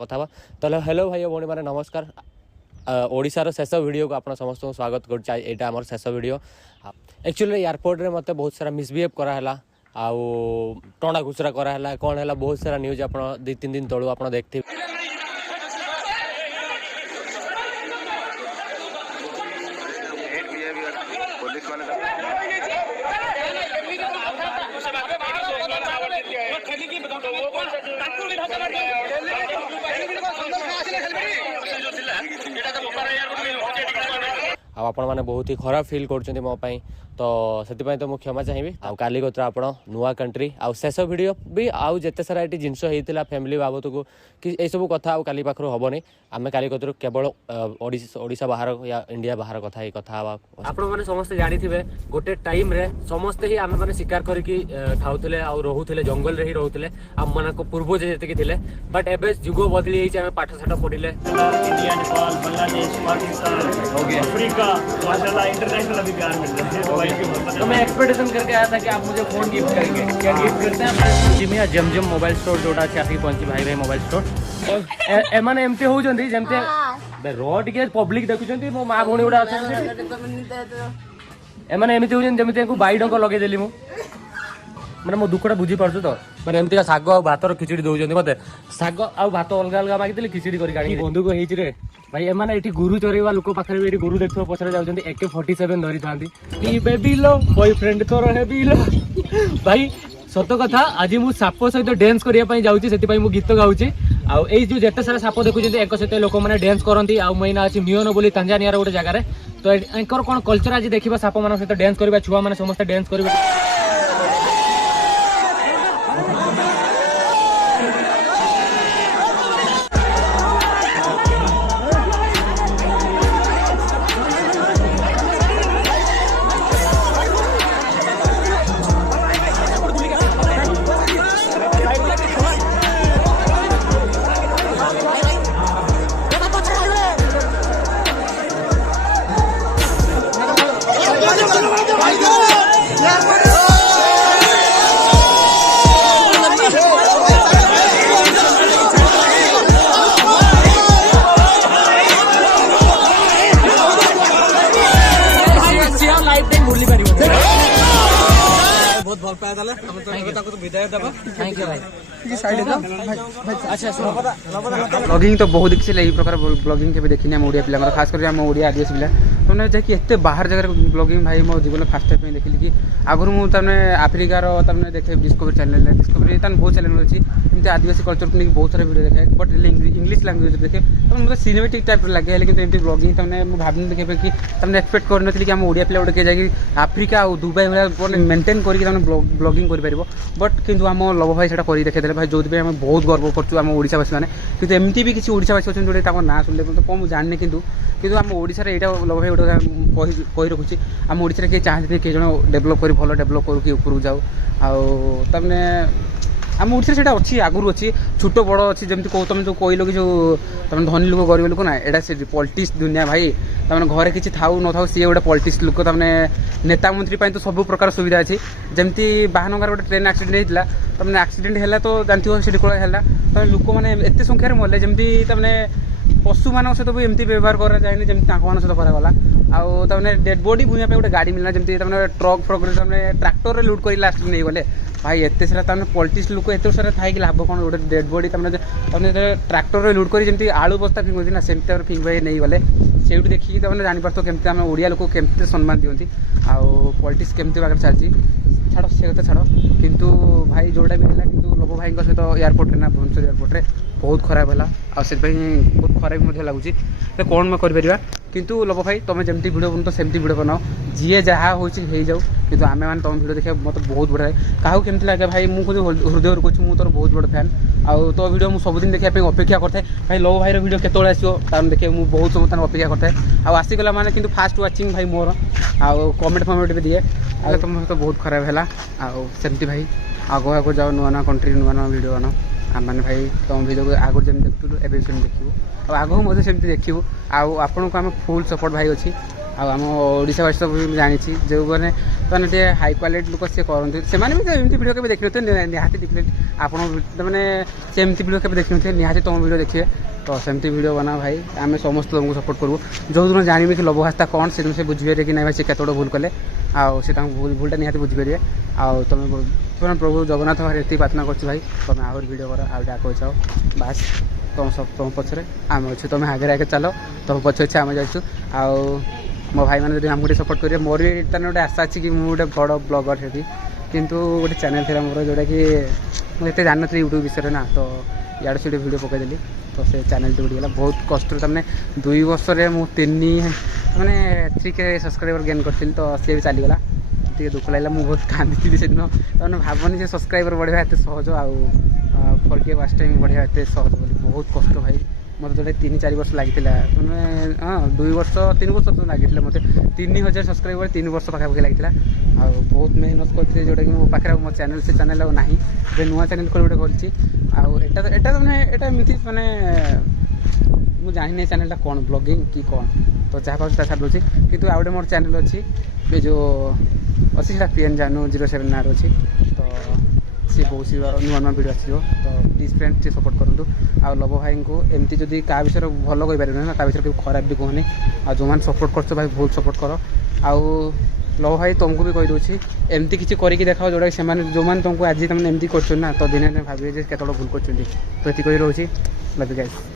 कथा तो हेलो भाई भौणी मैंने नमस्कार। ओडिशार शेष वीडियो को आप समस्त स्वागत करा आम शेष वीडियो। एक्चुअली एयरपोर्ट रे मत बहुत सारा मिसबिहेव कराला आउ टणा घुचरा कराला कौन है बहुत सारा न्यूज आप 2-3 दिन तलू आप देखते। आप मैंने बहुत ही खराब फिल कर मोपाई तो से तो मुझे क्षमा चाहिए। काली कतरा आप नुआ कंट्री आउ शेष वीडियो भी आउ जिते सारा ये जिनस होता फैमिली बाबत को कि यह सब कथा काली पाखर हेनी आम काली कतर केवल ओडिशा बाहर या इंडिया बाहर कथा ये कथा आप समस्ते जानी थे गोटे टाइम रे समस्ते ही आम मैंने शिकार करके खाऊले आ रोते जंगल रे ही रोते आम मान पूर्वज जी थे बट एवं जुग बदली आम पाठ साठ पढ़ले इंडिया, नेपाल, बांग्लादेश, पाकिस्तान, अफ्रीका, माशाल्लाह इंटरनेशनल अभी प्यार मिल रहा है। तो मैं एक्सपेक्टेशन करके आया था कि आप मुझे फोन गिफ्ट करेंगे। क्या गिफ्ट करते हैं? जी मैं जमजम मोबाइल स्टोर जोटा अच्छे आसिक पहुंची भाई भाई मोबाइल स्टोर एम एमती होती जमती रोड के पब्लिक देखुं मो माँ भौणी गुड़ा एमने एमती होती जमी बाई डंक लगे मैंने मो दुखटा बुझी पार्छ तो मैंने एमती शाग आ भातर खिचड़ी दौरान मत शाग आ भात अलग अलग मागिले खिचड़ी कर बंधु को होती भाई एमाने ये गुरु चरेवा लोक पाखे भी गुरु देखो पचर जाऊँ AK-47 धरी था बेबी लो बॉयफ्रेंड तोर है लो भाई सत कथा आज मुझ साप सहित डांस करने जाऊँगी से गीत गाऊँ आउ जो जिते सारा साप देखुं एक सहित लोक मैंने डांस करती आईना अच्छी मियोन बोली तांजानिया गोटे जगार तो एंकर कौन कल्चर आज देखा साप मान सहित डांस करवा छुआ मैंने समस्त डांस कर बहुत भल पाए विदाय देव थैंक यू भाई। ब्लॉगिंग तो बहुत देखी यही प्रकार ब्लॉगिंग के देखनी आम ओडिया पिला खास कर आम ओडिया आदिवासी पिला तुमने जैसे एत बाहर जगह ब्लॉगिंग भाई मो जीवन फास्ट टाइम देखिली कि आगुरी मुझे आफ्रिकार तमें देखे डिस्कवरी चैनल डिस्कवरी बहुत चैनल अच्छी एमती आदिवासी कल्चर को बहुत सारा वीडियो देखे बट इंग्लिश लैंग्वेज देखे तो मतलब सिनेमेटिक टाइप लगे कि एमती ब्लॉगिंग तमें भावी देखे कि तमें एक्सपेक्ट करनी कि आम ओडिया पिला गोटे जाकि आफ्रिका और दुबई भाई मेंटेन करके ब्लॉगिंग कर बट किंतु आम लव भाई से देखे भाई जो बहुत गर्व करछु आम ओडिशावासी मैंने किंतु एमती भी किसी ओडिशावासी अच्छे जोड़े ना शुणिले तो कौन जानी किंतु आम ओडिशा एटा लव भाई गोटे कही रखुच्छी आम ओडिशा किए चाहते किए जन डेभलप कर भल डेभलप करू कि ऊपर जाऊ आने आम ओडिशा से अच्छी आगुरी अच्छी छोट बड़ अच्छी जमी कौ तुम जो कहल कि जो तुम धनी लोक गरीब लोक ना एटा से पॉलिटिक्स दुनिया भाई तमें घरे किसी थाऊ न था सी गोटे पॉलिटिक्स लोक तमें नेता मंत्री तो सब प्रकार सुविधा अच्छी जमी बाहनगर गोटे ट्रेन एक्सीडेंट होता तमें एक्सीडेंट है तो जानते हो सीट कूल है तमें लोक मैंने एत संख्यार मरले जमी तमें पशु मान सहित भी एमती व्यवहार करा जाए जमी सहित करागला आउ तमें डेड बॉडी बुझा गोटे गाड़ी मिलना जमी ट्रक फ्रक ट्राक्टर लुट कर लास्ट नहीं गले भाई एत सारा तमें पॉलिटिक्स लोक एत सारा थाई लाभ कौन गोटे डेड बॉडी तमें ट्राक्टर लुट कर जमी आलू बस्ता फिंगुती ना सेमती फिंग भाई नहीं गले से देखिए तुमने जापार केमती आम ओडिया लोक केमती सम्मान दिखती आउ पॉलिटिक्स केमती बागे चलती छाड़ से कथा छाड़ किंतु भाई जोड़ा भी है कि लव भाई सहित एयरपोर्ट ना भुवनेश्वर एयरपोर्ट रे बहुत खराब है से बहुत खराब लगुच तो कौन मैं कर किंतु लव भाई तुम जमी भिड बन तो सेमती भिड बनाओ जी जहाँ हो जाऊ कि आम मैंने तुम भिड देखा मतलब बहुत बढ़िया क्या केमती लगे भाई मुझे हृदय कह मुझे तोर बहुत बड़ फैन आउ तो भिड मुझे सबुदिन देखा अपेक्षा करता भाई लव भाई भिड केतोले आसो देखिए मुझे बहुत समय अपेक्षा करता आसीगला मैंने कि फास्ट वाचिंग भाई मोर आउ कमेंट फमेंट भी दिए आगे तुम सहित बहुत खराब है आमती भाई आग आग जाओ नुआ नुआ कंट्री नुआ नुआ भिड बना आम मैंने भाई तुम भिड आगुरी जमी देखुलु एवं देखू आगू मत सेमती देखू आपन को आम फुल सपोर्ट भाई अच्छी आम ओडावासी सब भी जानी जो मैंने ताने टे हाई क्वालिटी लोक सी करते से एमती वीडियो के देखते निहाती देखते आप मैंने सेमती वीडियो के देखते निहाती तुम वीडियो देखिए तो सेमती वीडियो बना भाई आम समस्त तुमको सपोर्ट करूँ जो दिन जानवे कि लवभाषा कौन से दिन से बुझे कि ना भाई से कत भूल कले भूलटा निहाती बुझीपारे तुम प्रभु जगन्नाथ भाई ये प्रार्थना कर भाई तुम आहरी वीडियो कर आगे चाओ बास तुम सब तुम पचर आम अच्छे तुम आगे आगे चलो तुम पछे अच्छे आम जाऊँ आउ मो भाई मैंने आमको सपोर्ट करेंगे मोर भी ताने गोटे आशा अच्छी कि मुझे बड़ ब्लगर हेबी किंतु गोटे चैनल थी मोर जोटा कि मुझे जान नी यूट्यूब विषय ना तो इे से वीडियो पकईदेली तो से चैनल उठीगला बहुत कष्ट तमें 2 वर्ष मुझे मैंने 3K सब्सक्राइबर गेन करी तो सी भी चलीगला टे दुख लगे मुझे बहुत कांदी से दिन तमें भावनी से सब्सक्राइबर बढ़िया एत सहज आउ 4K वाच टाइम बढ़िया एत सहज बोली बहुत कष्ट भाई मतलब जोटा 3-4 वर्ष लगी मैंने हाँ 2 वर्ष 3 वर्ष तो लगी मत 3000 सब्सक्राइबर 3 वर्ष पाखापाखि लगी बहुत मेहनत करते जोटा कि मो पाखे मो चैनल से चैनल ना नुआ चैनल गोटे करटा मैंने एमती मैंने मुझे जानी चैनल कौन ब्लॉगिंग कि कौन तो जहाँ पास छाड़ दूसरी कि आउटे मोर चैनल अच्छी ये जो अच्छी PN जानू 07 ना अच्छी तो सी बहुत सी नुआ नुआ वीडियो आसो तो प्लीज फ्रेंड टे सपोर्ट करूँ आ लव भाई को एमती जदि क्या विषय भल कहीपर ना ता विषय खराब भी कहनी आ जो मैंने सपोर्ट कर भाई बहुत सपोर्ट कर आउ लव भाई तुमको भी कहीदे एमती किसी करके देखाओ जोटा जो मैंने तुमको आज तुमने एमती कर तो दिने भाविए कत भूल कर तो ये रोचे लव यू गाइस।